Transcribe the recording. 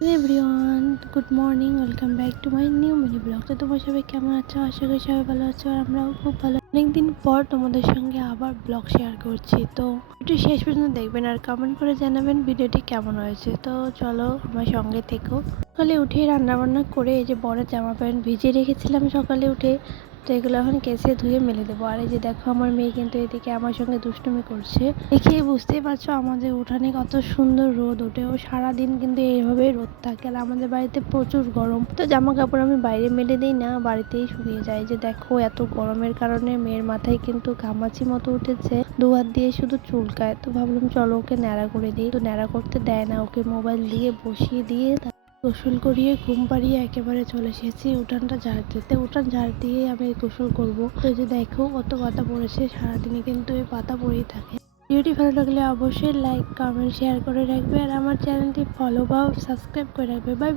Hello everyone, good morning, welcome back to my new mini blog. তো তোমরা সবাই কেমন আছো? আশা করি সবাই ভালো আছো, আর আমরাও খুব ভালো। অনেকদিন পর তোমাদের সঙ্গে আবার ব্লগ শেয়ার করছি, তো একটু শেষ পর্যন্ত দেখবেন আর কমেন্ট করে জানাবেন ভিডিওটি কেমন হয়েছে। তো চলো আমার সঙ্গে থেকো। সকালে উঠে রান্নাবান্না করে এই যে বড় জামা প্যান্ট ভিজিয়ে রেখেছিলাম সকালে উঠে, তো এগুলো এখন কেচে ধুয়ে মেলে দেবো। আর এই যে দেখো আমার মেয়ে কিন্তু এদিকে আমার সঙ্গে দুষ্টুমি করছে। দেখে বুঝতেই পারছো আমাদের উঠানে কত সুন্দর রোদ ওঠে, ও সারাদিন কিন্তু এইভাবে রোদ থাকে। আর আমাদের বাড়িতে প্রচুর গরম, তো জামা কাপড় আমি বাইরে মেলে দিই না, বাড়িতেই শুকিয়ে যায়। যে দেখো এত গরমের কারণে মেয়ের মাথায় কিন্তু ঘামাচি মতো উঠেছে, দু হাত দিয়ে শুধু চুলকায়। তো ভাবলাম চলো ওকে ন্যাড়া করে দিই, তো ন্যাড়া করতে দেয় না, ওকে মোবাইল দিয়ে বসিয়ে দিয়ে গোসল করিয়ে ঘুম পাড়িয়ে একেবারে চলে এসেছি উঠানটা ঝাড় দিতে। উঠান ঝাড় দিয়ে আমি গোসল করব। তো এই যে দেখো কত পাতা পড়েছে, সারাদিনে কিন্তু এই পাতা পড়েই থাকে। ভিডিওটি ভালো লাগলে অবশ্যই লাইক, কমেন্ট, শেয়ার করে রাখবে, আর আমার চ্যানেলটি ফলো বা সাবস্ক্রাইব করে রাখবে। বাই।